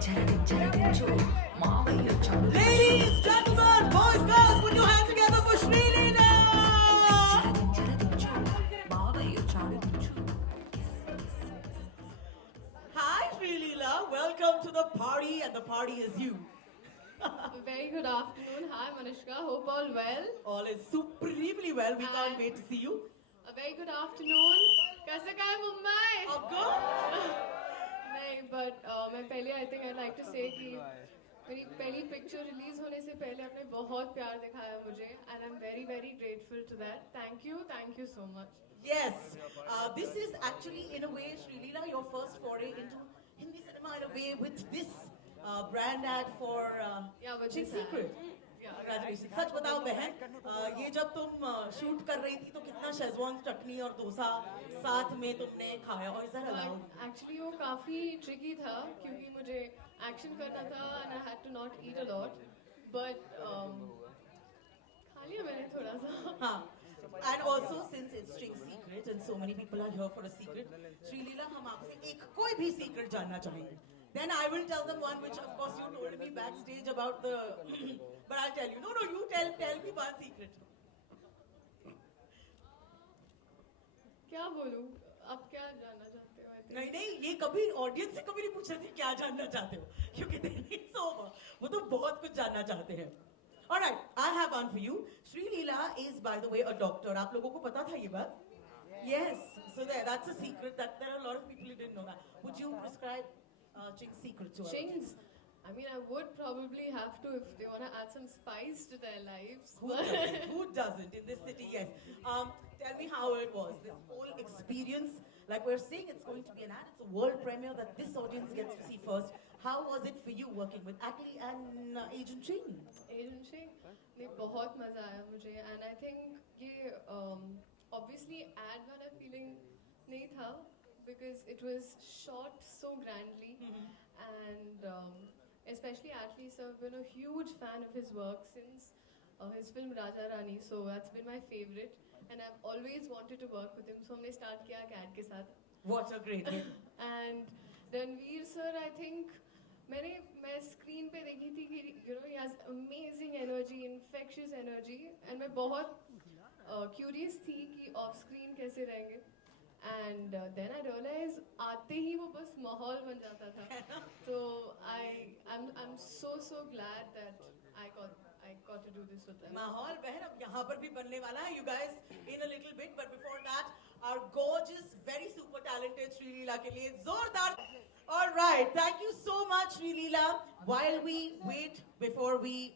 Ladies, gentlemen, boys, girls, put your hands together for Sri Leela! Hi, Sri Leela. Welcome to the party, and the party is you. A very good afternoon. Hi, Manishka. Hope all well. All is supremely well. We can't Hi. wait to see you. A very good afternoon. कैसे का है Mumbai? Abgo? नहीं, but मैं पहले I think I'd like to say कि मेरी पहली picture release होने से पहले आपने बहुत प्यार दिखाया मुझे, and I'm very very grateful to that. Thank you so much. Yes. This is actually, in a way, Sri Leela, your first foray into Hindi cinema in a way with this brand ad for Yeah, but Chick this ad. Secret. Yeah. Congratulations. सच बताओ बहन, ये जब तुम shoot कर रही थी तो कितना शेजवान चटनी और डोसा साथ में तुमने खाया, और इज दैट अलाउड? Actually वो काफी tricky था क्योंकि मुझे एक्शन करना था and I had to not eat a lot, but खा लिया मैंने थोड़ा सा. हाँ. And also, since it's Chick Secret and so many people are here for a secret, Sri Leela, हम आपसे एक कोई भी secret जानना चाहेंगे. Then I will tell them one which, of course, you told me backstage about the. But I'll tell you. No, you tell me one secret. क्या बोलूं? आप क्या जानना चाहते हो? I think? नहीं, ये कभी ऑडियंस से कभी नहीं पूछ रहे थे क्या जानना चाहते हो, क्योंकि it's over. वो तो बहुत कुछ जानना चाहते हैं. All right, I have one for you. Sri Leela is, by the way, a doctor. आप लोगों को पता था ये बात? Yes. So that's a secret that there are a lot of people who didn't know that. Would you prescribe Chick Secret to us? Chings. I mean, I would probably have to if they want to add some spice to their lives. Who doesn't? Who doesn't in this city? Yes. Tell me how it was. This whole experience, like we're saying, it's going to be an ad. It's a world premiere that this audience gets to see first. How was it for you working with Atlee and Agent Ching? Agent Ching, नहीं बहुत मजा आया मुझे, and I think ये obviously ad वाला feeling नहीं था because it was shot so grandly, and especially Atlee sir, I've been a huge fan of his work since his film Raja Rani, so that's been my favorite, and I've always wanted to work with him. So हमने start किया CAD के साथ. What a great hit. And Ranveer sir, I think मैं screen पे देखी थी कि you know he has amazing energy, infectious energy, and मैं बहुत curious थी कि off screen कैसे रहेंगे. And then I realized आते ही वो बस माहौल बन जाता था. So I'm so glad that I got to do this with them. माहौल बहन अब यहाँ पर भी बनने वाला है. You guys in a little bit, but before that, our gorgeous, very super talented Sri Leela के लिए जोरदार. All right, thank you so much, Sri Leela. While we wait before we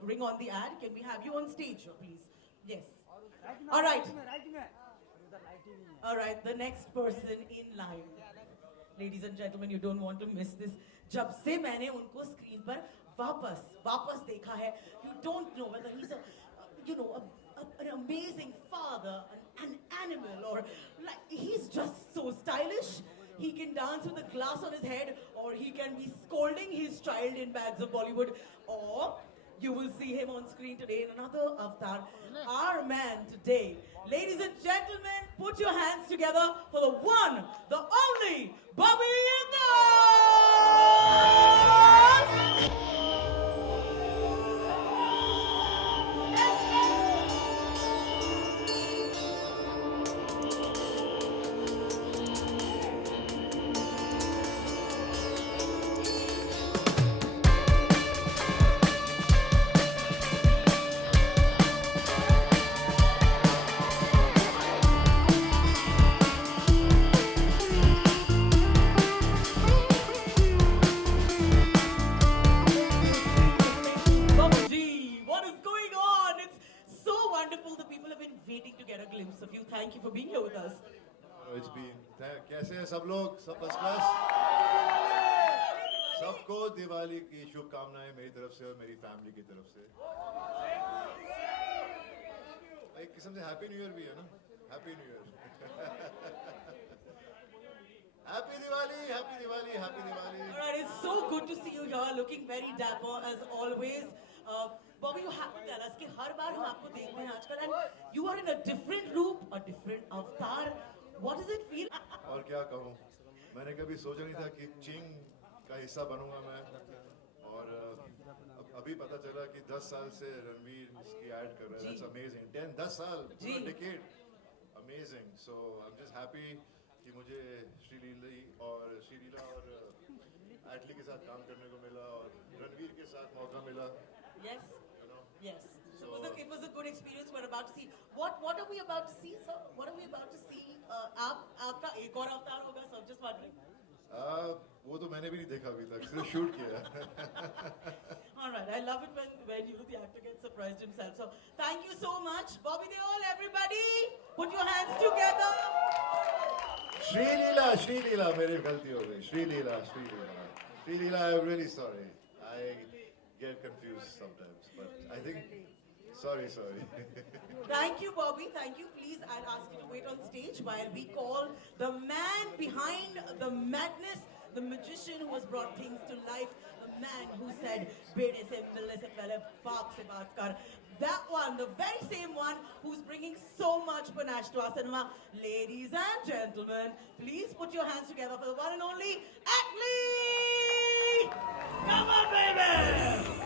bring on the ad, can we have you on stage, please? Yes. All right. All right, the next person in line. Ladies and gentlemen, you don't want to miss this. जब से मैंने उनको screen पर वापस देखा है, you don't know whether he's an amazing father, an animal, or like he's just so stylish. He can dance with a glass on his head, or he can be scolding his child in bags of Bollywood, or you will see him on screen today in another avatar. Our man today. Ladies and gentlemen, put your hands together for the one, the only, Bobby Indas! Thank you for being here with us. It's been. कैसे हैं सब लोग? सब first class? सबको दिवाली की शुभकामनाएं मेरी तरफ से और मेरी फैमिली की तरफ से. एक किस्म से हैप्पी न्यू ईयर भी है ना? Happy new year. Happy Diwali, happy Diwali, happy Diwali. All right, it's so good to see you here, looking very dapper as always. Bobby, you have to tell us कि हर बार हम आपको देखते हैं आजकल, and you are in a different roop, a different avatar. What does it feel? और क्या कहूँ? मैंने कभी सोचा नहीं था कि चिंग का हिस्सा बनूंगा मैं और अभी पता चला कि 10 साल से रणवीर इसकी ऐड कर रहा है. That's amazing. 10 साल, पूरा decade. Amazing. So I'm just happy कि मुझे श्रीलीला और एटली के साथ काम करने को मिला और रणवीर के साथ मौका मिला. Yes. You know? Yes. So it was a good experience. We're about to see. What are we about to see, sir? What are we about to see? आपका एक और अवतार होगा, so I'm just wondering. वो तो मैंने भी नहीं देखा अभी तक, सिर्फ शूट किया. All right. I love it when the actor gets surprised himself. So thank you so much, Bobby Deol. Everybody, put your hands together. Sreeleela मेरी गलती हो गई. Sreeleela, I'm really sorry. I get confused sometimes, but I think sorry. Thank you, Bobby. Thank you. Please, I'll ask you to wait on stage while we call the man behind the madness, the magician who has brought things to life, the man who said, "Bede se milne se pehle baap se baat kar." That one, the very same one who's bringing so much panache to our cinema. Ladies and gentlemen, please put your hands together for the one and only Atlee! Come on, baby!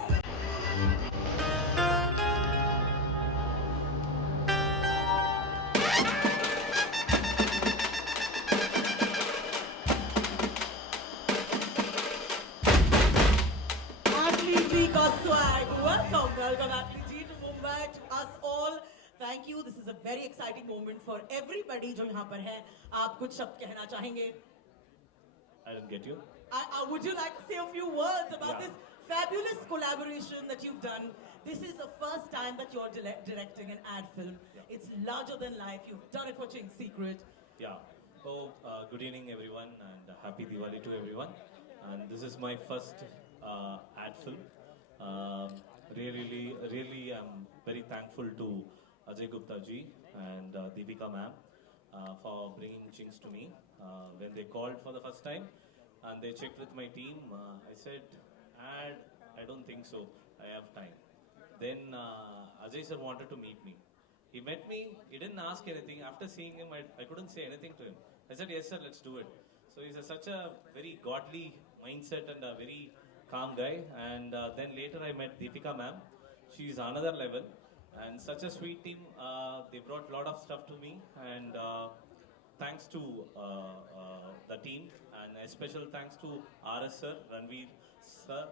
Welcome Atlee ji to Mumbai, to us all. Thank you. This is a very exciting moment for everybody जो यहाँ पर है. आप कुछ शब्द कहना चाहेंगे? I didn't get you. Would you like to say a few words about this fabulous collaboration that you've done? This is the first time that you're directing an ad film. It's larger than life. You've done it for Ching's Secret. Yeah. Oh, good evening, everyone, and happy Diwali to everyone. And this is my first ad film. Really, I'm very thankful to Ajay Gupta ji and Deepika ma'am for bringing Chings to me. When they called for the first time and they checked with my team, I said, I don't think so. I have time. Then Ajay sir wanted to meet me. He met me, he didn't ask anything. After seeing him, I couldn't say anything to him. I said, yes sir, let's do it. So he's such a very godly mindset and a very calm guy. And then later I met Deepika ma'am. She's another level and such a sweet team. They brought a lot of stuff to me, and thanks to the team, and a special thanks to RS sir, Ranveer sir.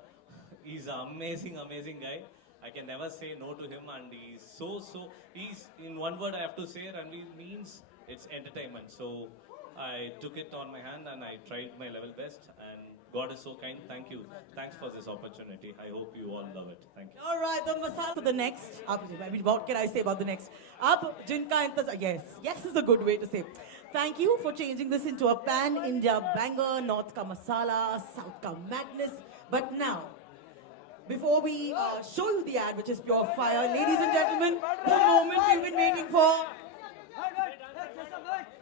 He's an amazing guy. I can never say no to him, and he's he's, in one word I have to say, Ranveer means it's entertainment. So I took it on my hand and I tried my level best, and God is so kind. Thank you. Thanks for this opportunity. I hope you all love it. Thank you. All right, the masala for the next. I mean, what can I say about the next? Ab jinka intazar. Yes is a good way to say. Thank you for changing this into a pan-India banger. North ka masala, South ka madness. But now, before we show you the ad, which is pure fire, ladies and gentlemen, the moment we've been waiting for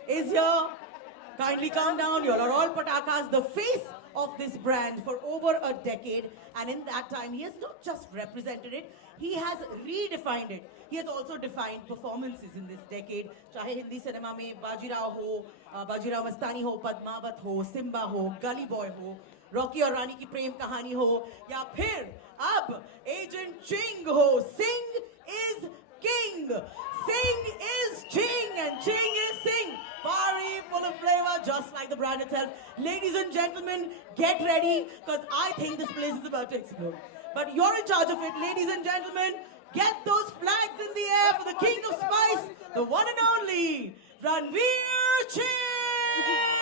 is here. Kindly calm down. You are all patakas. The face of this brand for over a decade, and in that time he has not just represented it, he has redefined it. He has also defined performances in this decade. Chahe Hindi cinema mein Bajirao ho, Bajirao Mastani ho, Padmavat ho, Simba ho, Gully Boy ho, Rocky aur Rani ki prem kahani ho, ya phir ab Agent Ching ho. Singh is king, Singh is Ching, and Ching is Singh. Fiery, full of flavor, just like the brand itself. Ladies and gentlemen, get ready, because I think this place is about to explode. But you're in charge of it, ladies and gentlemen. Get those flags in the air for the king of spice, the one and only Ranveer Ching!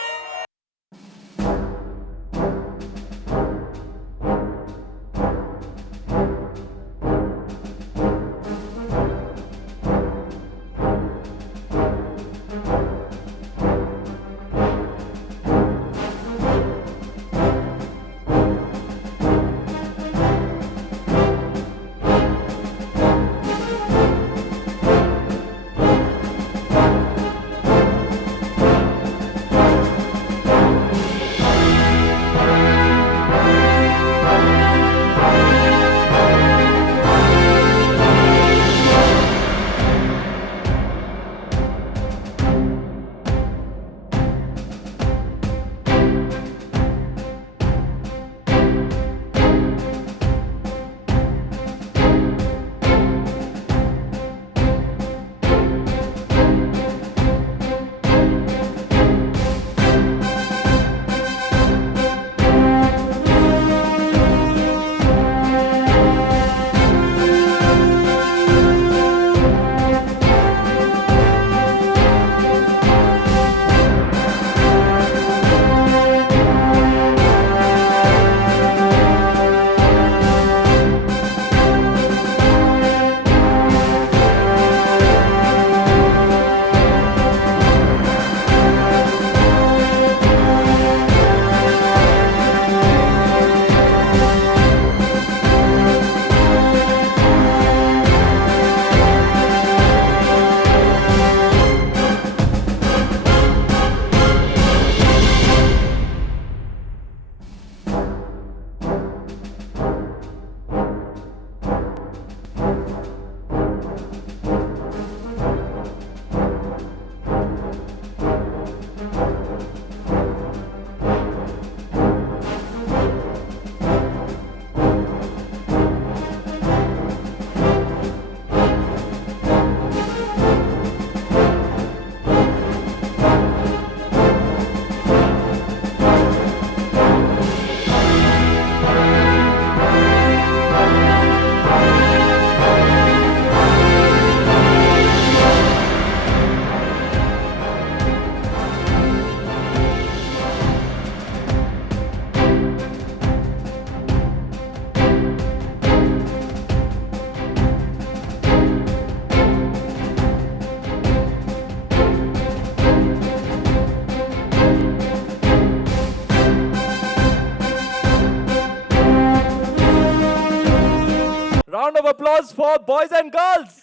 round of applause for boys and girls.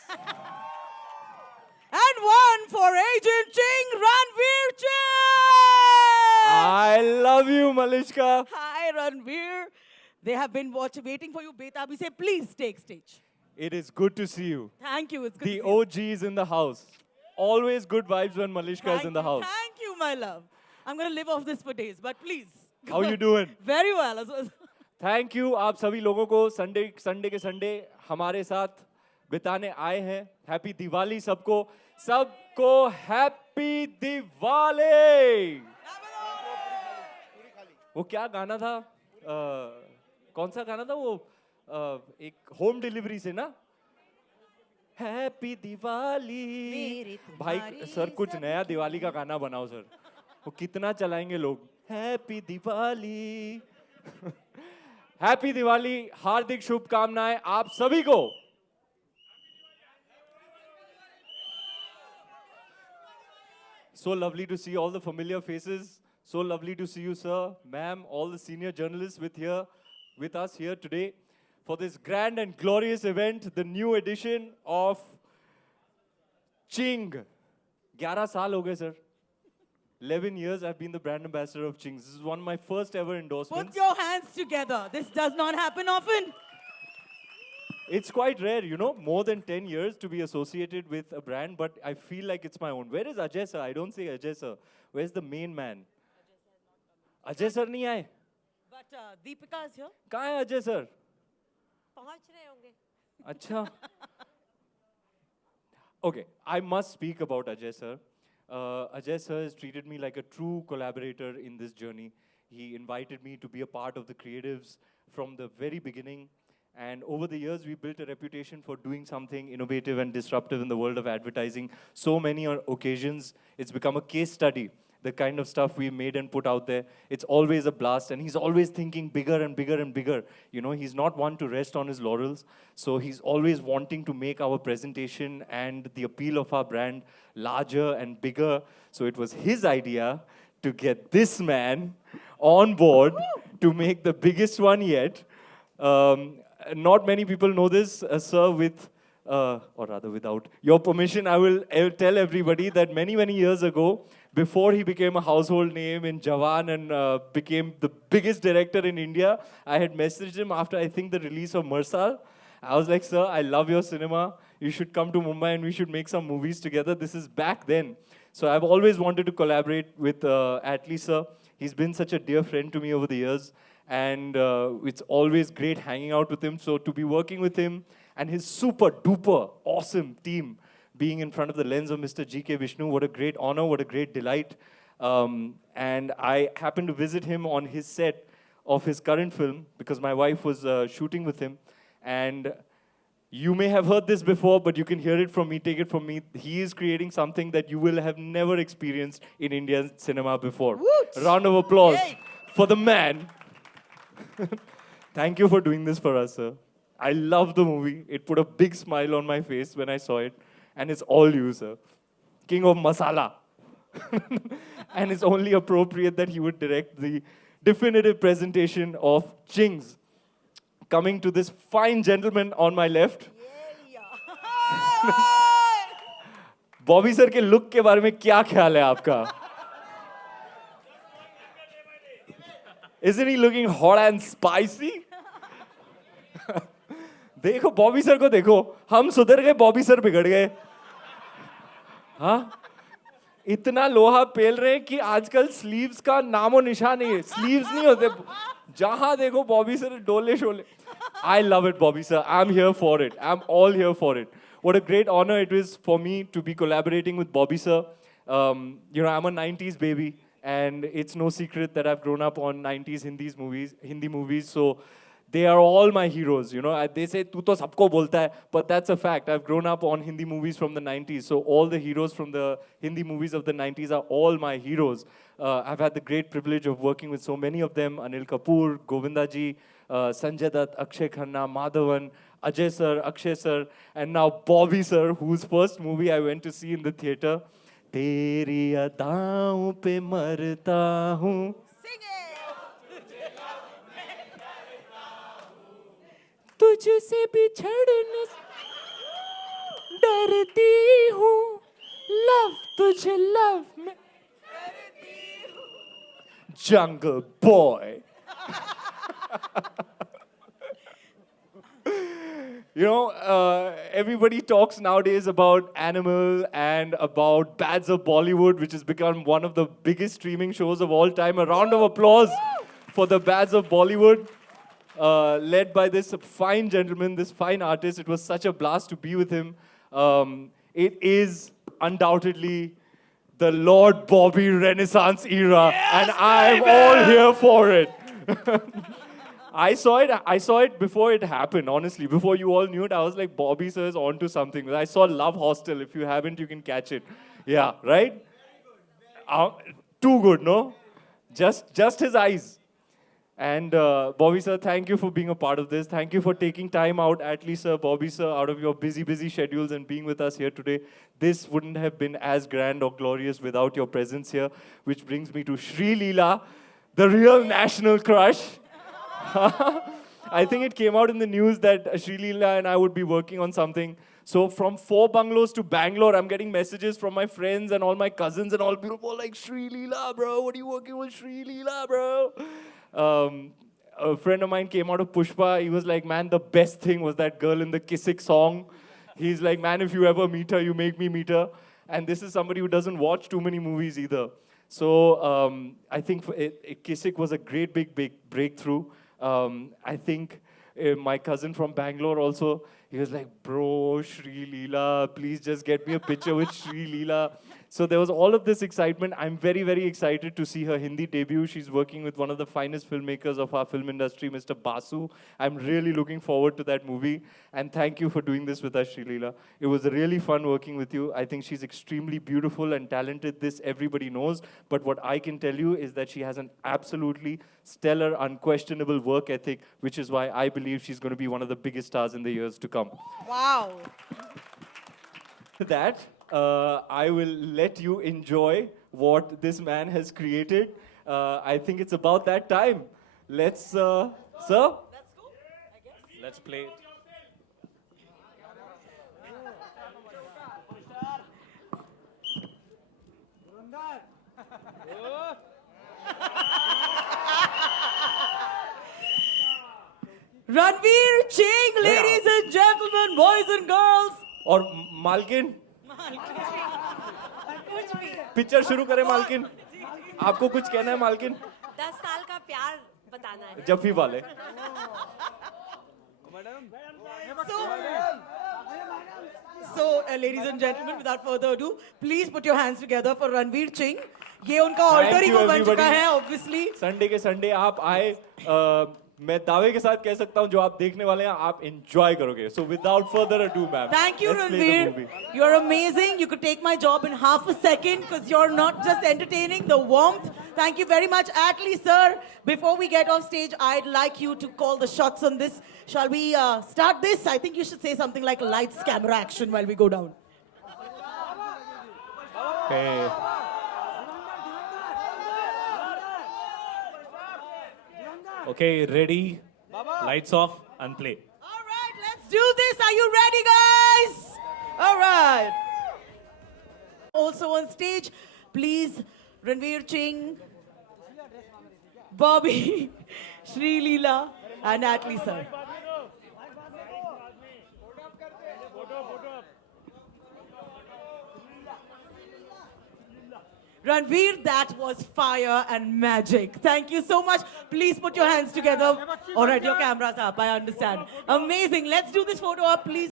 And one for Agent Ching, Ranveer Ching! I love you, Malishka. Hi, Ranveer. They have been waiting for you. Betabi say, please take stage. It is good to see you. Thank you. It's good The to see you. OG is in the house. Always good vibes when Malishka is in the house. Thank you, my love. I'm going to live off this for days, but please. How you doing? Very well. Thank you आप सभी लोगों को Sunday के Sunday हमारे साथ बिताने आए हैं. हैप्पी दिवाली सबको हैप्पी दिवाली. वो क्या गाना था कौन सा गाना था वो एक होम डिलीवरी से ना हैप्पी दिवाली. भाई सर कुछ नया दिवाली का गाना बनाओ सर. वो कितना चलाएंगे लोग. हैप्पी दिवाली. हैप्पी दिवाली. हार्दिक शुभकामनाएं आप सभी को. So lovely to see all the familiar faces. So lovely to see you, sir, ma'am, all the senior journalists with us here today for this grand and glorious event, the new edition of Ching. 11 साल हो गए, sir. 11 years I've been the brand ambassador of Ching's. This is one of my first ever endorsements. Put your hands together. This does not happen often. It's quite rare, you know, more than 10 years to be associated with a brand, but I feel like it's my own. Where is Ajay sir? I don't say Ajay sir. Where's the main man? Ajay sir नहीं आए. But Deepika is here. कहाँ है Ajay sir? पहुंच रहे होंगे. अच्छा. Okay, I must speak about Ajay sir. Ajay sir has treated me like a true collaborator in this journey. He invited me to be a part of the creatives from the very beginning. And over the years, we built a reputation for doing something innovative and disruptive in the world of advertising. So many occasions, it's become a case study, the kind of stuff we made and put out there. It's always a blast, and he's always thinking bigger and bigger and bigger. You know, he's not one to rest on his laurels, so he's always wanting to make our presentation and the appeal of our brand larger and bigger. So it was his idea to get this man on board to make the biggest one yet. Not many people know this, sir, or rather without your permission, I will tell everybody that many, many years ago, before he became a household name in Jawan and became the biggest director in India, I had messaged him after, I think, the release of Marsal. I was like, sir, I love your cinema. You should come to Mumbai and we should make some movies together. This is back then. So I've always wanted to collaborate with Atlee, sir. He's been such a dear friend to me over the years. And it's always great hanging out with him. So to be working with him and his super duper awesome team being in front of the lens of Mr. G.K. Vishnu, what a great honor, what a great delight. And I happened to visit him on his set of his current film because my wife was shooting with him. And you may have heard this before, but you can hear it from me, take it from me. He is creating something that you will have never experienced in Indian cinema before. Woot! Round of applause Yay! for the man. Thank you for doing this for us, sir. I love the movie. It put a big smile on my face when I saw it. And it's all you, sir. King of Masala. And it's only appropriate that he would direct the definitive presentation of Ching's. Coming to this fine gentleman on my left. Bobby sir के look के बारे में क्या ख्याल है आपका? Isn't he looking hot and spicy? देखो Bobby sir को देखो. हम सुधर गए, बॉबी सर बिगड़ गए. हाँ? इतना लोहा पेल रहे हैं कि आजकल स्लीव्स का नामो निशान नहीं है. स्लीव्स नहीं होते. जहां देखो बॉबी सर डोले Sholay. I love it, Bobby sir. I'm here for it. I'm all here for it. What a great honor it is for me to be collaborating with Bobby sir. You know, I'm a 90s baby. And it's no secret that I've grown up on 90s Hindi movies. So they are all my heroes. You know, they say, "Tu to sabko bolta hai," but that's a fact. I've grown up on Hindi movies from the 90s. So all the heroes from the Hindi movies of the 90s are all my heroes. I've had the great privilege of working with so many of them: Anil Kapoor, Govinda ji, Sanjay Dutt, Akshay Khanna, Madhavan, Ajay sir, Akshay sir, and now Bobby sir, whose first movie I went to see in the theater. तेरी अदाओं पे मरता हूँ तुझ तुझसे बिछड़ने डरती हूँ, love तुझे लव में Jungle Boy. You know, everybody talks nowadays about Animal and about Bads of Bollywood, which has become one of the biggest streaming shows of all time. A round of applause for the Bads of Bollywood, led by this fine gentleman, this fine artist. It was such a blast to be with him. It is undoubtedly the Lord Bobby Renaissance era, and I'm all here for it. I saw it before it happened, honestly. Before you all knew it, I was like, Bobby sir is on to something. I saw Love Hostel. If you haven't, you can catch it. Yeah, right? Too good, no? Just his eyes. And Bobby sir, thank you for being a part of this. Thank you for taking time out, Atlee sir, Bobby sir, out of your busy schedules and being with us here today. This wouldn't have been as grand or glorious without your presence here, which brings me to Sri Leela, the real national crush. I think it came out in the news that Sri Leela and I would be working on something. So from 4 bungalows to Bangalore, I'm getting messages from my friends and all my cousins and all people like, Sri Leela, bro, what are you working with Sri Leela, bro? A friend of mine came out of Pushpa. He was like, man, the best thing was that girl in the Kisik song. He's like, man, if you ever meet her, you make me meet her. And this is somebody who doesn't watch too many movies either. So I think Kisik was a great big breakthrough. I think my cousin from Bangalore also, he was like, bro, Sri Leela, please just get me a picture with Sri Leela. So there was all of this excitement. I'm very excited to see her Hindi debut. She's working with one of the finest filmmakers of our film industry, Mr. Basu. I'm really looking forward to that movie. And thank you for doing this with us, Sri Leela. It was really fun working with you. I think she's extremely beautiful and talented. This everybody knows. But what I can tell you is that she has an absolutely stellar, unquestionable work ethic, which is why I believe she's going to be one of the biggest stars in the years to come. Wow. That I will let you enjoy what this man has created. I think it's about that time. Let's, sir? Let's go, I guess. Let's play it. Ranveer Singh, ladies and gentlemen, boys and girls. और मालकिन picture शुरू करें मालकिन आपको कुछ कहना है मालकिन 10 साल का प्यार बताना है जफी वाले So, ladies and gentlemen, without further ado, please put your hands together for Ranveer Singh. ये उनका alter Thank you, ego बन चुका everybody. है, obviously. संडे के संडे आप आए मैं दावे के साथ कह सकता हूं जो आप देखने वाले हैं आप एंजॉय करोगे so without further ado ma'am Thank you, Ranveer. You're amazing. You could take my job in half a second because you're not just entertaining, the warmth. Thank you very much. Atlee, sir, before we get off stage, I'd like you to call the shots on this. Shall we start this? I think you should say something like lights, camera, action while we go down. Okay. Okay, ready, lights off, and play. All right, let's do this. Are you ready, guys? All right. Also on stage, please, Ranveer Singh, Bobby, Sri Leela, and Atlee, sir. Ranveer, that was fire and magic. Thank you so much. Please put your hands together. All right, your camera's up, I understand. Amazing. Let's do this photo up, please.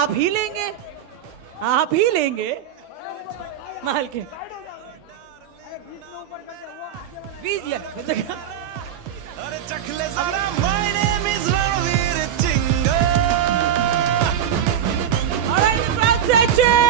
आप ही लेंगे, आप ही लेंगे मालकिन। बीज ये अरे चखले सारा my name is Ranveer Chinga All right, the crowd said cheer.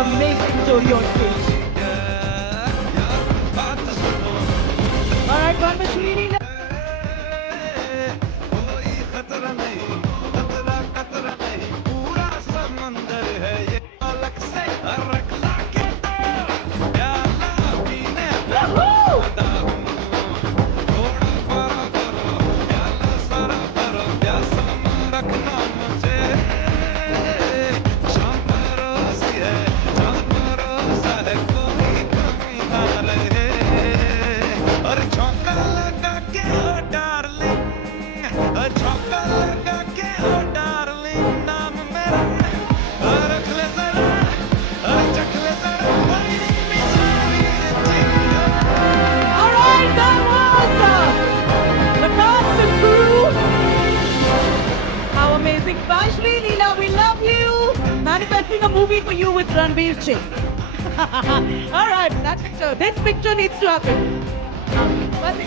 amazing story on stage. All right, one more really कोई खतरा नहीं खतरा खतरा नहीं पूरा समंदर है ये अलग से रख ला के या ला पीने बता हूँ थोड़ा परा करो या ला सारा करो या सम रखना मुझे शाम परोसी है चांद परोसा है कोई कमी ना रहे और झोंका लगा के डार्लिंग झोंका लगा के डार्लिंग नाम मेरा रख ले जरा चख ले जरा my name is Ranveer Chinga All right, that was the cast and crew. How amazing. Vashli, Leela, we love you. Manifesting a movie for you with Ranveer Singh. All right, that picture. This picture needs to happen. But-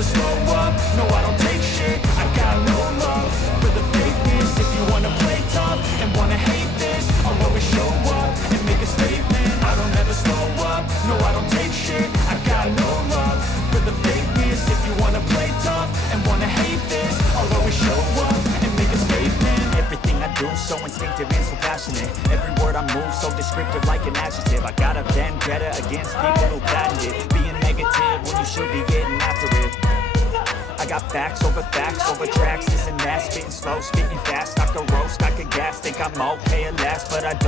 never slow up, no I don't take shit. I got no love for the fakeness. If you wanna play tough and wanna hate this, I'll always show up and make a statement. I don't ever slow up, no I don't take shit. I got no love for the fakeness. If you wanna play tough and wanna hate this, I'll always show up and make a statement. Everything I do so instinctive and so passionate. Every word I move so descriptive like an adjective. I got a vendetta against people who patent it. Being negative when you should be getting after it. I got facts over tracks, this and that. Spitting slow, spitting fast. I could roast, I could gas. Think I'm okay at last, but I don't